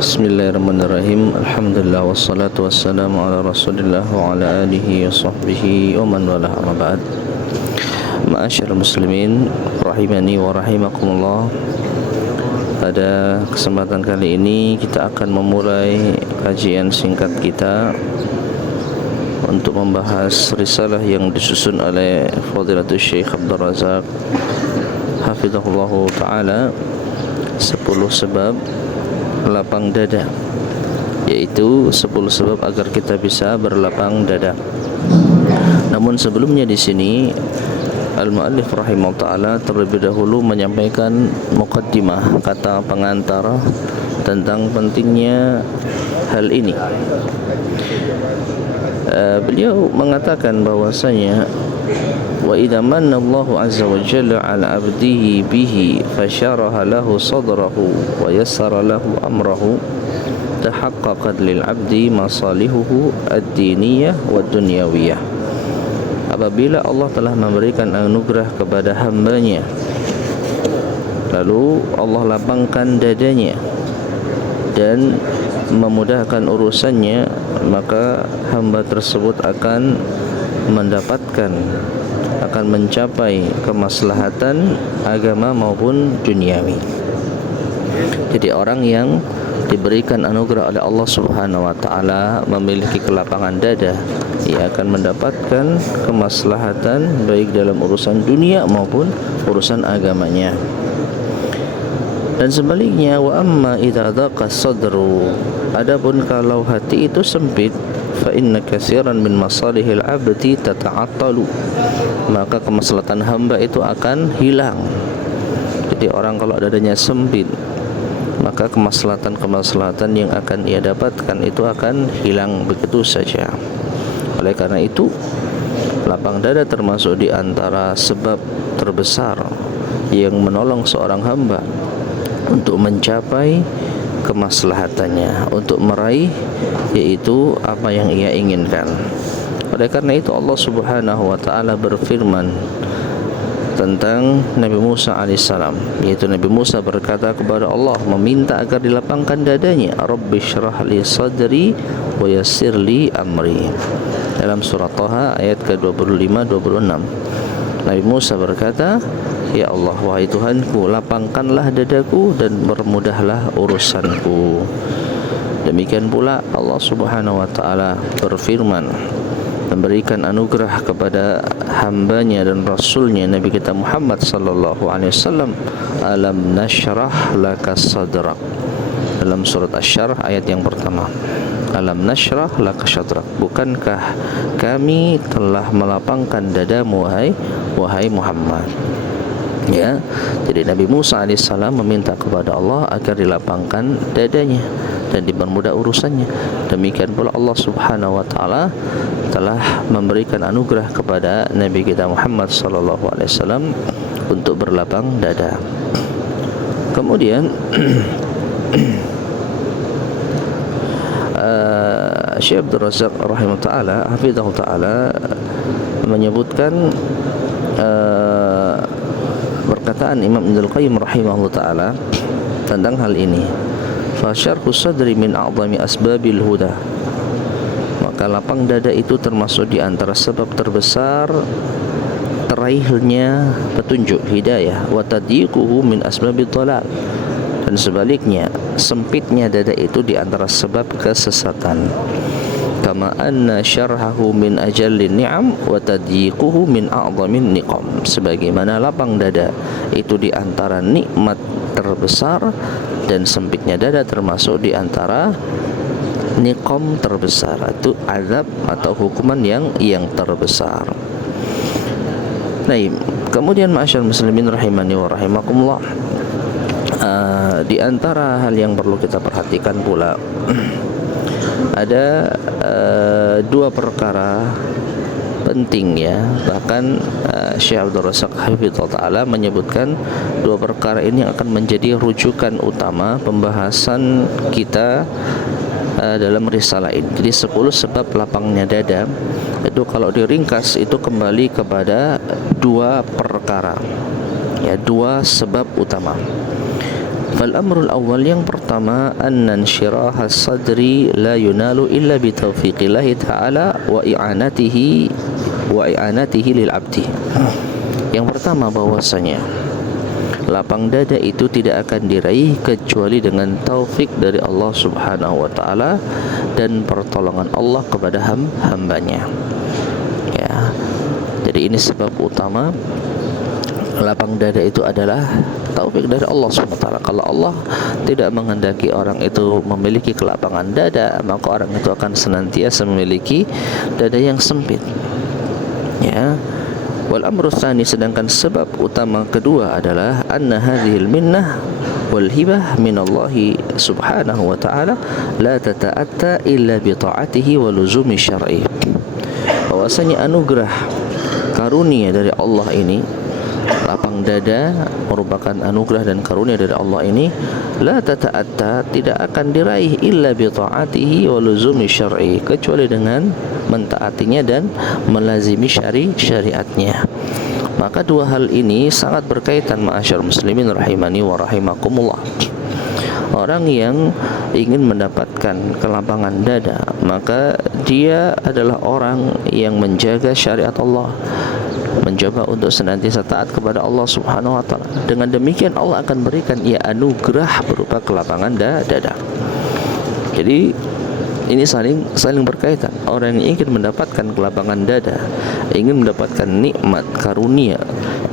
Bismillahirrahmanirrahim. Alhamdulillah wassalatu wassalamu ala Rasulillah wa ala alihi wa sahbihi wa man walah, amma ba'd. Ma'asyiral muslimin rahimani wa rahimakumullah. Pada kesempatan kali ini kita akan memulai kajian singkat kita untuk membahas risalah yang disusun oleh Fadilatul Syekh Abdul Razak hafizahullahu ta'ala, 10 sebab lapang dada, yaitu 10 sebab agar kita bisa berlapang dada. Namun sebelumnya di sini al-muallif rahimahullah taala terlebih dahulu menyampaikan muqaddimah, kata pengantar tentang pentingnya hal ini. Beliau mengatakan bahwasanya wa idza manna Allahu azza wa jalla ala 'abdihi bihi fasharaha lahu sadrahu wa yassara lahu amrahu tahaqqaqat lil 'abdi masalihuhu ad-diniyah wad dunyawiyah. Apabila Allah telah memberikan anugerah kepada hambanya, lalu Allah lapangkan dadanya dan memudahkan urusannya, maka hamba tersebut akan mendapatkan, akan mencapai kemaslahatan agama maupun duniawi. Jadi orang yang diberikan anugerah oleh Allah Subhanahu wa taala memiliki kelapangan dada, ia akan mendapatkan kemaslahatan baik dalam urusan dunia maupun urusan agamanya. Dan sebaliknya, wa amma idza dhaqa sadru, adapun kalau hati itu sempit, fa inna katsiran min masalihil 'abdi tata'attalu, maka kemaslahatan hamba itu akan hilang. Jadi orang kalau dadanya sempit, maka kemaslahatan yang akan ia dapatkan itu akan hilang begitu saja. Oleh karena itu, lapang dada termasuk di antara sebab terbesar yang menolong seorang hamba untuk mencapai kemaslahatannya, untuk meraih yaitu apa yang ia inginkan. Oleh karena itu Allah Subhanahu wa taala berfirman tentang Nabi Musa alaihissalam, yaitu Nabi Musa berkata kepada Allah, meminta agar dilapangkan dadanya, Rabbi syrah li sadri wa yassir li amri, dalam surah Taha ayat ke-25-26. Nabi Musa berkata, ya Allah, wahai Tuhanku, lapangkanlah dadaku dan permudahlah urusanku. Demikian pula Allah Subhanahu wa taala berfirman, memberikan anugerah kepada hambanya dan rasulnya Nabi kita Muhammad sallallahu alaihi wasallam, alam nashrah laka sadrak, dalam surat Asy-Syarh ayat yang pertama. Alam nashrah laka sadrak, bukankah kami telah melapangkan dadamu wahai Muhammad. Ya, jadi Nabi Musa alaihissalam meminta kepada Allah agar dilapangkan dadanya dan dipermudah urusannya. Demikian pula Allah Subhanahu wa taala telah memberikan anugerah kepada Nabi kita Muhammad sallallahu alaihi wasallam untuk berlapang dada. Kemudian Syekh Abdul Razak rahimahullah taala, hafizahullah taala, menyebutkan perkataan Imam Ibnul Qayyim rahimahullah taala tentang hal ini. Fa syarhu sadri min a'zami asbabil huda, maka lapang dada itu termasuk di antara sebab terbesar teraihnya petunjuk hidayah, wa tadyiquhu min asbabid dhalal, dan sebaliknya sempitnya dada itu di antara sebab kesesatan. Kama anna syarhahu min ajallin ni'am wa tadyiquhu min a'zamin niqam, sebagaimana lapang dada itu di antara nikmat terbesar dan sempitnya dada termasuk di antara niqam terbesar, itu azab atau hukuman yang terbesar. Nah, kemudian ma'asyar muslimin rahimani wa rahimakumullah, di antara hal yang perlu kita perhatikan pula ada dua perkara penting, ya. Bahkan Syekh Abdul Razak hafizahullah taala menyebutkan dua perkara ini akan menjadi rujukan utama pembahasan kita dalam risalah ini. Jadi 10 sebab lapangnya dada itu kalau diringkas itu kembali kepada dua perkara, ya, dua sebab utama. Fal amrul awal, yang pertama, anna insyirah sadri la yunalu illa bi taufiqillahi ta'ala wa i'anatihi lil abdi. Yang pertama, bahwasanya lapang dada itu tidak akan diraih kecuali dengan taufik dari Allah Subhanahu wa taala dan pertolongan Allah kepada hambanya. Ya. Jadi ini sebab utama lapang dada itu adalah taufik dari Allah Subhanahu wa taala. Kalau Allah tidak menghendaki orang itu memiliki kelapangan dada, maka orang itu akan senantiasa memiliki dada yang sempit. Ya. Wal amru tsani, sedangkan sebab utama kedua adalah anna hadhil minnah wal hibah min Allah Subhanahu wa ta'ala la tata'atta illa bi ta'atihi wa luzumi syar'i. Bahwasanya anugerah karunia dari Allah ini, lapang dada merupakan anugerah dan karunia dari Allah ini, la tata'atta, tidak akan diraih illa bi ta'atihi wa luzumi syar'i, kecuali dengan mentaatinya dan melazimi syariatnya. Maka dua hal ini sangat berkaitan, ma'asyar muslimin rahimani wa rahimakumullah. Orang yang ingin mendapatkan kelapangan dada, maka dia adalah orang yang menjaga syariat Allah, mencoba untuk senantiasa taat kepada Allah Subhanahu wa taala. Dengan demikian Allah akan berikan ia anugerah berupa kelapangan dada. Jadi ini saling berkaitan. Orang yang ingin mendapatkan kelapangan dada, ingin mendapatkan nikmat karunia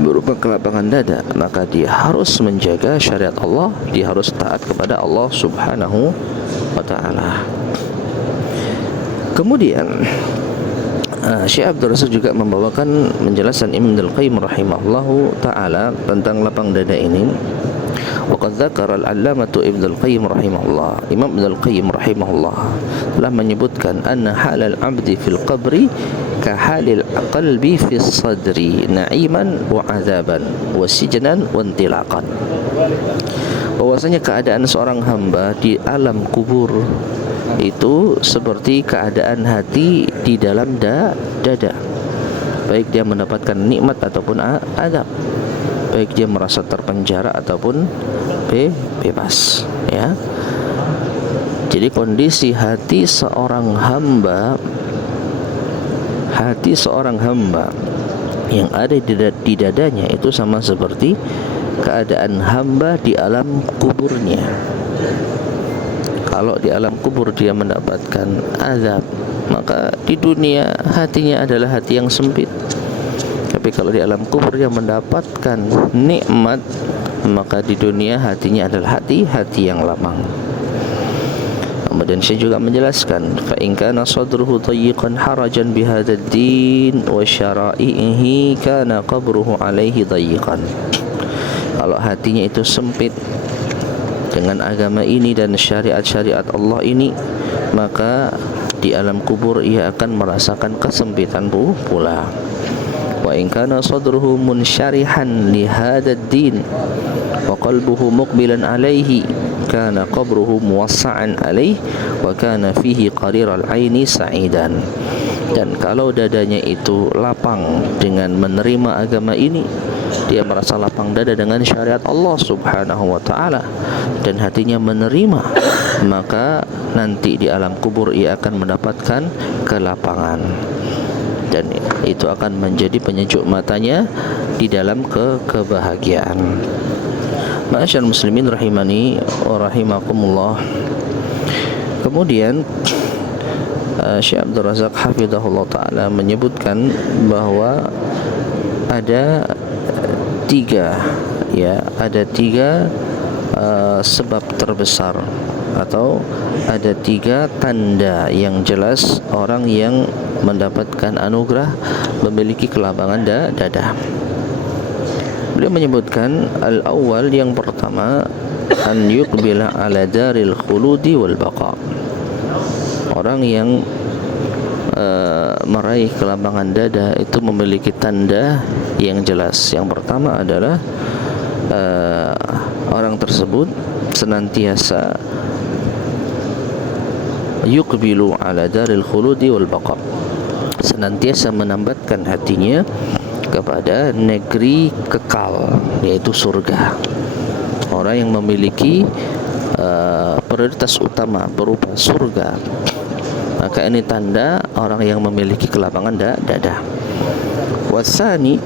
berupa kelapangan dada, maka dia harus menjaga syariat Allah, dia harus taat kepada Allah Subhanahu wa taala. Kemudian Syekh Abdul Razak juga membawakan penjelasan Imam Al-Qayyim rahimahullahu taala tentang lapang dada ini. Waqad dzakara al-'allamatu Ibnu Al-Qayyim rahimahullah, Imam Ibnu Al-Qayyim rahimahullah telah menyebutkan anna halal 'abdi fil qabri ka halil qalbi fis sadri na'iman wa 'adzaban wa sijnan wa intilaqan. Bahwasanya keadaan seorang hamba di alam kubur itu seperti keadaan hati di dalam dada, baik dia mendapatkan nikmat ataupun azab, baik dia merasa terpenjara ataupun bebas, ya. Jadi kondisi hati seorang hamba yang ada di dadanya itu sama seperti keadaan hamba di alam kuburnya. Kalau di alam kubur dia mendapatkan azab, maka di dunia hatinya adalah hati yang sempit. Tapi kalau di alam kubur dia mendapatkan nikmat, maka di dunia hatinya adalah hati yang lapang. Kemudian saya juga menjelaskan, fa in kana sadruhu dayyiqan harajan bihadzal din wa syara'ihi kana qabruhu alaihi dayyiqan. Kalau hatinya itu sempit dengan agama ini dan syariat-syariat Allah ini, maka di alam kubur ia akan merasakan kesempitan pula. Wa in kana sadruhu munsyarihan li hadzal din wa qalbuhu muqbilan alaihi kana qabruhu muwassa'an alaihi wa kana fihi qariral aini sa'idan. Dan kalau dadanya itu lapang dengan menerima agama ini, dia merasa lapang dada dengan syariat Allah Subhanahu wa taala dan hatinya menerima, maka nanti di alam kubur ia akan mendapatkan kelapangan, dan itu akan menjadi penyejuk matanya di dalam kebahagiaan. Ma'asyar muslimin rahimani wa rahimakumullah. Kemudian Syekh Abdul Razak hafizahullah ta'ala menyebutkan bahwa ada tiga sebab terbesar, atau ada tiga tanda yang jelas orang yang mendapatkan anugerah memiliki kelapangan dada. Beliau menyebutkan al-awwal, yang pertama, an yuqbila ala daril khuludi wal baqa. Orang yang meraih kelapangan dada itu memiliki tanda yang jelas. Yang pertama adalah orang tersebut senantiasa yuqbilu ala daril khuludi wal baqa, senantiasa menambatkan hatinya kepada negeri kekal, yaitu surga. orang yang memiliki prioritas utama berupa surga, maka ini tanda orang yang memiliki kelapangan dada. Wasani,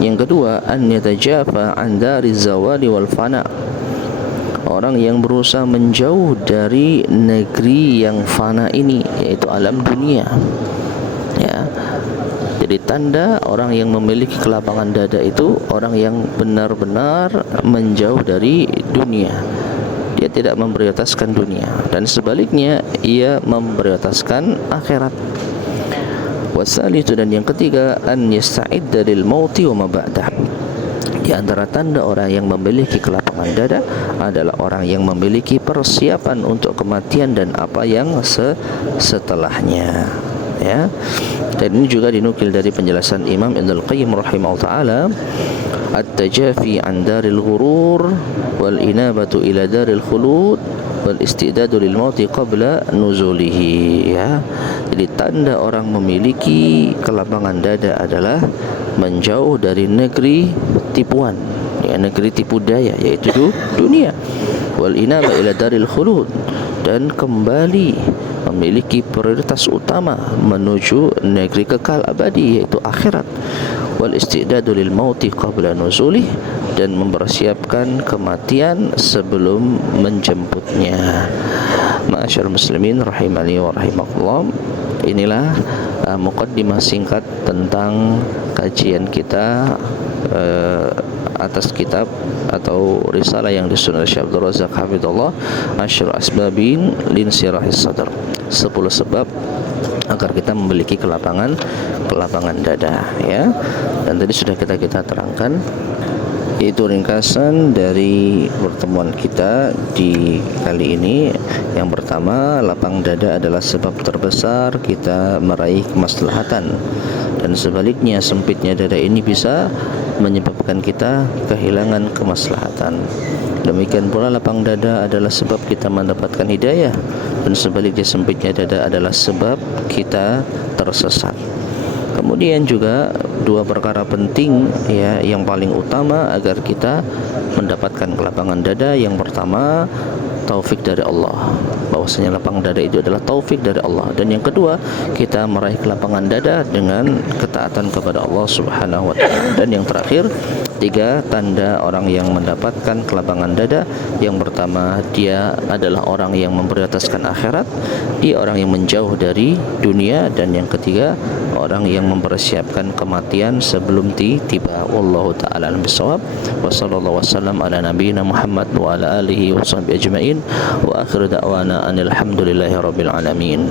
yang kedua, an yatajafa an dari zawali wal fana, orang yang berusaha menjauh dari negeri yang fana ini, yaitu alam dunia. Ya, jadi tanda orang yang memiliki kelapangan dada itu orang yang benar-benar menjauh dari dunia. Dia tidak memprioritaskan dunia, dan sebaliknya ia memprioritaskan akhirat. Wasalitu, dan yang ketiga, an yasta'idda lil mauti wa ma ba'dah. Di antara tanda orang yang memiliki kelapangan dada adalah orang yang memiliki persiapan untuk kematian dan apa yang setelahnya. Ya. Dan ini juga dinukil dari penjelasan Imam Ibnul Qayyim rahimahullah taala, at-tajafi an daril ghurur wal inabatu ila daril khulud wal istidadu lil mauti qabla nuzulihi. Ya. Jadi tanda orang memiliki kelapangan dada adalah menjauh dari negeri tipuan, ya, negeri tipu daya, yaitu dunia. Wal inaba ila daril khulud, dan kembali memiliki prioritas utama menuju negeri kekal abadi, yaitu akhirat. Wal istidadu lil mauti qabla nuzulih, dan mempersiapkan kematian sebelum menjemputnya. Ma'asyar muslimin rahimani wa rahimakumullah, inilah muqaddimah singkat tentang kajian kita atas kitab atau risalah yang disusun oleh Syekh Abdul Razak hafizallah, Asyru Asbabin Linsirahis Sadr, 10 sebab agar kita memiliki kelapangan dada, ya. Dan tadi sudah kita terangkan, itu ringkasan dari pertemuan kita di kali ini. Yang pertama, lapang dada adalah sebab terbesar kita meraih kemaslahatan, dan sebaliknya sempitnya dada ini bisa menyebabkan kita kehilangan kemaslahatan. Demikian pula lapang dada adalah sebab kita mendapatkan hidayah, dan sebaliknya sempitnya dada adalah sebab kita tersesat. Kemudian juga dua perkara penting, ya, yang paling utama agar kita mendapatkan kelapangan dada. Yang pertama, taufik dari Allah, bahwasanya lapang dada itu adalah taufik dari Allah. Dan yang kedua, kita meraih kelapangan dada dengan ketaatan kepada Allah Subhanahu wa taala. Dan yang terakhir, 3 tanda orang yang mendapatkan kelapangan dada. Yang pertama, dia adalah orang yang memprioritaskan akhirat, dia orang yang menjauh dari dunia. Dan yang ketiga, orang yang mempersiapkan kematian sebelum tiba. Wallahu ta'ala alam bisawab. Wa sallallahu wasallam ala nabiyyina Muhammad wa ala alihi wa sahbihi ajma'in. Wa akhiru da'wana anil hamdulillahi rabbil alamin.